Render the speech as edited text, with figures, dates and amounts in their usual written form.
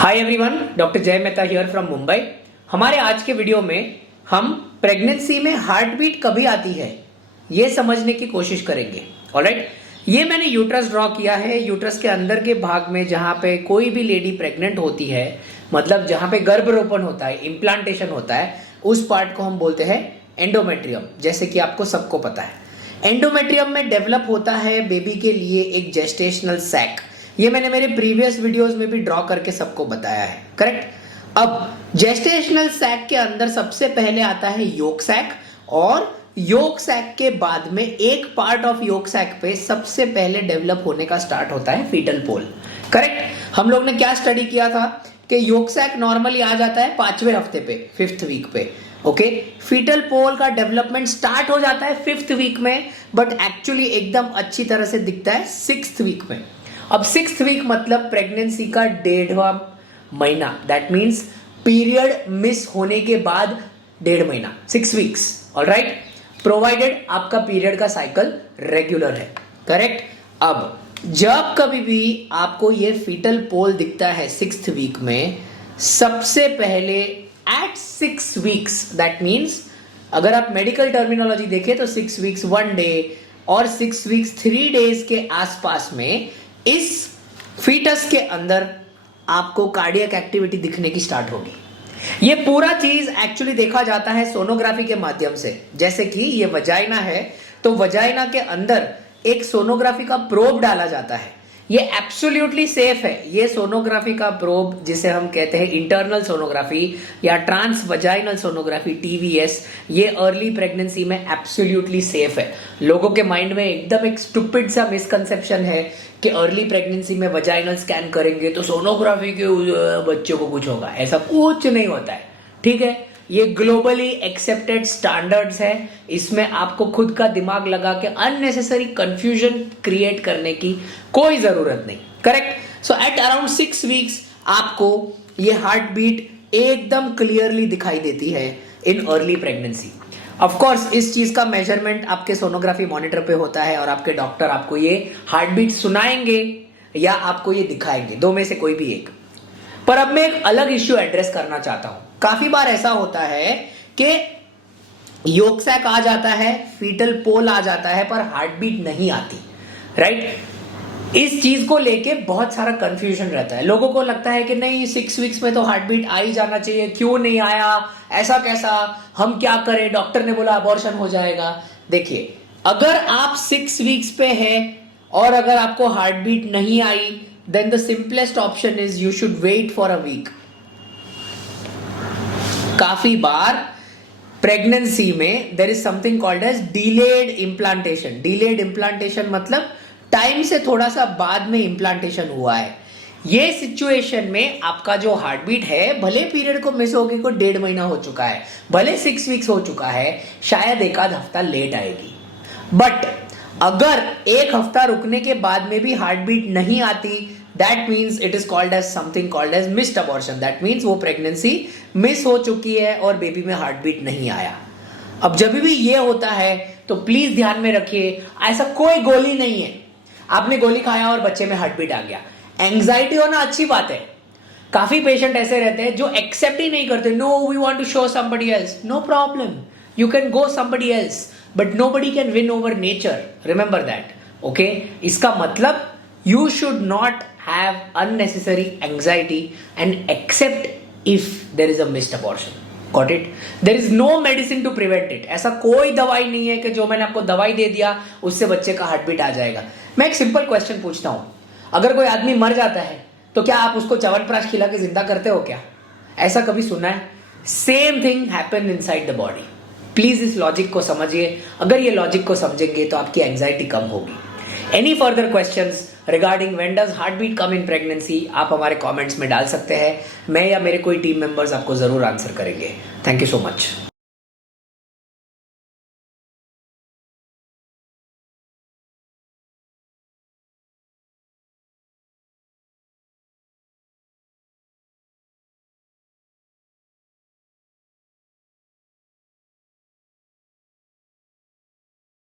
Hi everyone, doctor जय Mehta here from Mumbai. हमारे आज के वीडियो में हम प्रेगनेंसी में हार्ट बीट कभी आती है ये समझने की कोशिश करेंगे। ऑलराइट, ये मैंने यूट्रस ड्रॉ किया है। यूट्रस के अंदर के भाग में जहां पे कोई भी लेडी प्रेग्नेंट होती है, मतलब जहां पे गर्भरोपण होता है, इम्प्लांटेशन होता है, उस पार्ट को हम बोलते हैं एंडोमेट्रियम। जैसे कि आपको सबको पता है, एंडोमेट्रियम में डेवलप होता है बेबी के लिए एक जेस्टेशनल सैक। ये मैंने मेरे प्रीवियस वीडियोस में भी ड्रॉ करके सबको बताया है, करेक्ट। अब जेस्टेशनल सैक के अंदर सबसे पहले आता है योक सैक, और योक सैक के बाद में एक पार्ट ऑफ योक सैक पे सबसे पहले डेवलप होने का स्टार्ट होता है फीटल पोल, करेक्ट। हम लोग ने क्या स्टडी किया था कि योक सैक नॉर्मली आ जाता है 5वें हफ्ते पे, 5th वीक पे, ओके। फीटल पोल का डेवलपमेंट स्टार्ट हो जाता है 5th वीक में, बट एक्चुअली एकदम अच्छी तरह से दिखता है 6th वीक में। अब 6th वीक मतलब प्रेगनेंसी का 1.5वां महीना, दैट मीन्स पीरियड मिस होने के बाद 1.5 महीना, 6 वीक्स, ऑलराइट, प्रोवाइडेड आपका पीरियड का साइकिल रेगुलर है, करेक्ट। अब जब कभी भी आपको ये फीटल पोल दिखता है 6th वीक में, सबसे पहले एट 6 वीक्स, दैट मीन्स अगर आप मेडिकल टर्मिनोलॉजी देखें तो 6 वीक्स 1 डे और 6 वीक्स 3 डेज के आसपास में इस फीटस के अंदर आपको कार्डियक एक्टिविटी दिखने की स्टार्ट होगी। ये पूरा चीज एक्चुअली देखा जाता है सोनोग्राफी के माध्यम से। जैसे कि ये वजाइना है, तो वजाइना के अंदर एक सोनोग्राफी का प्रोब डाला जाता है। ये एब्सोल्युटली सेफ है। ये सोनोग्राफी का प्रोब, जिसे हम कहते हैं इंटरनल सोनोग्राफी या ट्रांस वजाइनल सोनोग्राफी, TVS, ये अर्ली प्रेगनेंसी में एब्सोल्युटली सेफ है। लोगों के माइंड में एकदम एक स्टूपिड सा मिसकंसेप्शन है कि अर्ली प्रेगनेंसी में वजाइनल स्कैन करेंगे तो सोनोग्राफी के बच्चों को कुछ होगा। ऐसा कुछ नहीं होता है, ठीक है। ये ग्लोबली एक्सेप्टेड स्टैंडर्ड्स है। इसमें आपको खुद का दिमाग लगा के अननेसेसरी कंफ्यूजन क्रिएट करने की कोई जरूरत नहीं, correct. So at around 6 weeks आपको ये हार्ट बीट एकदम क्लियरली दिखाई देती है in early pregnancy. Of course इस चीज का मेजरमेंट आपके सोनोग्राफी मॉनिटर पे होता है और आपके डॉक्टर आपको ये हार्ट बीट सुनाएंगे या आपको ये दिखाएंगे, दो में से कोई भी एक। पर अब मैं एक अलग इश्यू एड्रेस करना चाहता हूं। काफी बार ऐसा होता है कि योक सैक आ जाता है, फीटल पोल आ जाता है, पर हार्ट बीट नहीं आती, राइट। इस चीज को लेके बहुत सारा कंफ्यूजन रहता है। लोगों को लगता है कि नहीं, 6 वीक्स में तो हार्ट बीट आ ही जाना चाहिए, क्यों नहीं आया, ऐसा कैसा, हम क्या करें, डॉक्टर ने बोला अबॉर्शन हो जाएगा। देखिए, अगर आप 6 वीक्स पे हैं और अगर आपको हार्ट बीट नहीं आई, then the simplest option is you should wait for a week. काफी बार प्रेगनेंसी में there is something called as delayed implantation. Delayed implantation मतलब टाइम से थोड़ा सा बाद में इम्प्लांटेशन हुआ है। ये सिचुएशन में आपका जो हार्ट बीट है, भले पीरियड को मिस होने को 1.5 महीना हो चुका है, भले 6 वीक्स हो चुका है, शायद एक आध हफ्ता लेट आएगी। बट अगर एक हफ्ता रुकने के बाद में भी हार्ट बीट नहीं आती, that means it is called as something called as missed abortion. That means वो प्रेगनेंसी मिस हो चुकी है और बेबी में हार्ट बीट नहीं आया। अब जब भी ये होता है तो प्लीज ध्यान में रखिए, ऐसा कोई गोली नहीं है, आपने गोली खाया और बच्चे में हार्ट बीट आ गया। एंग्जाइटी होना अच्छी बात है। काफी पेशेंट ऐसे रहते हैं जो एक्सेप्ट ही नहीं करते, no we want to show somebody else, no problem, you can go somebody else, but nobody can win over nature, remember that, okay. इसका मतलब you should not have unnecessary anxiety and accept if there is a missed abortion. Got it? There is no medicine to prevent it. ऐसा कोई दवाई नहीं है कि जो मैंने आपको दवाई दे दिया उससे बच्चे का हार्ट बीट आ जाएगा। मैं एक सिंपल क्वेश्चन पूछता हूं, अगर कोई आदमी मर जाता है तो क्या आप उसको च्यवनप्राश खिला के जिंदा करते हो क्या? ऐसा कभी सुना है? Same thing happen inside the body. Please इस लॉजिक को समझिए। अगर ये लॉजिक को समझेंगे तो आपकी एंग्जाइटी कम होगी। Any further questions regarding when does heart beat come in pregnancy आप हमारे कमेंट्स में डाल सकते हैं। मैं या मेरे कोई टीम मेंबर्स आपको जरूर आंसर करेंगे। Thank you so much.